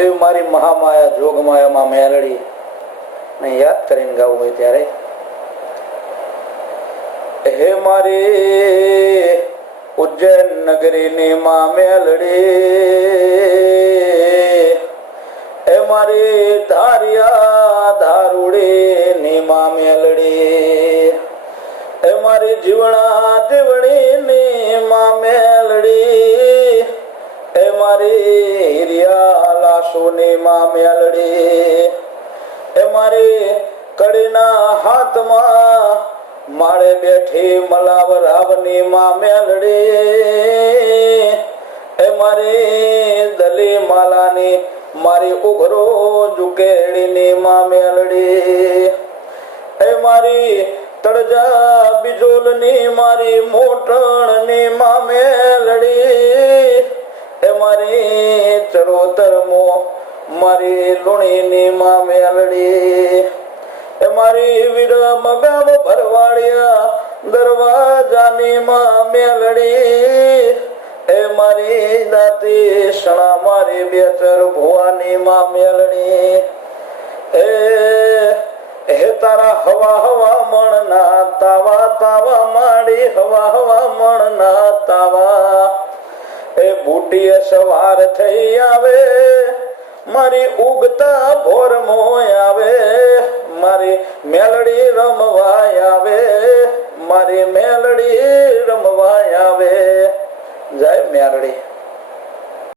એવી મારી મહામાયા જોગમાયામાં મેલડી ને યાદ કરીને ગાવું હોય ત્યારે હે મારી ઉજ્જૈન નગરીની માં મેલડી, હે મારી ધારિયા ધારુડી ની માં મેલડી, હે મારી જીવણા જીવણી ની માં મેલડી, હે મારી હિરિયા લાસુની માં મેલડી, હે મારી કડીના હાથમાં માળે બેઠી મલાવરાવની માં મેલડી, હે મારી દલી માલાની મારી ઉઘરો જુકેડીની માં મેલડી, હે મારી તળજા બિજોલની મારી મોટણની માં મેલડી, હે મારી ચરોતરમો મારી લુણીની માં મેલડી, હે મારી વિરમ ગામ ભરવાડિયા દરવાજાની માં મેલડી, હે મારી દાતી સણા મારી બેચર ભુવાની માં મેલડી, હે તારા હવા હવા મણના તાવા તાવા માડી હવા હવા મણના તાવા, એ બુટીએ સવાર થઈ આવે મારી ઉગતા ભોર મોય આવે, મારી મેલડી રમવા આવે, મારી મેલડી રમવા આવે. જય મેલડી.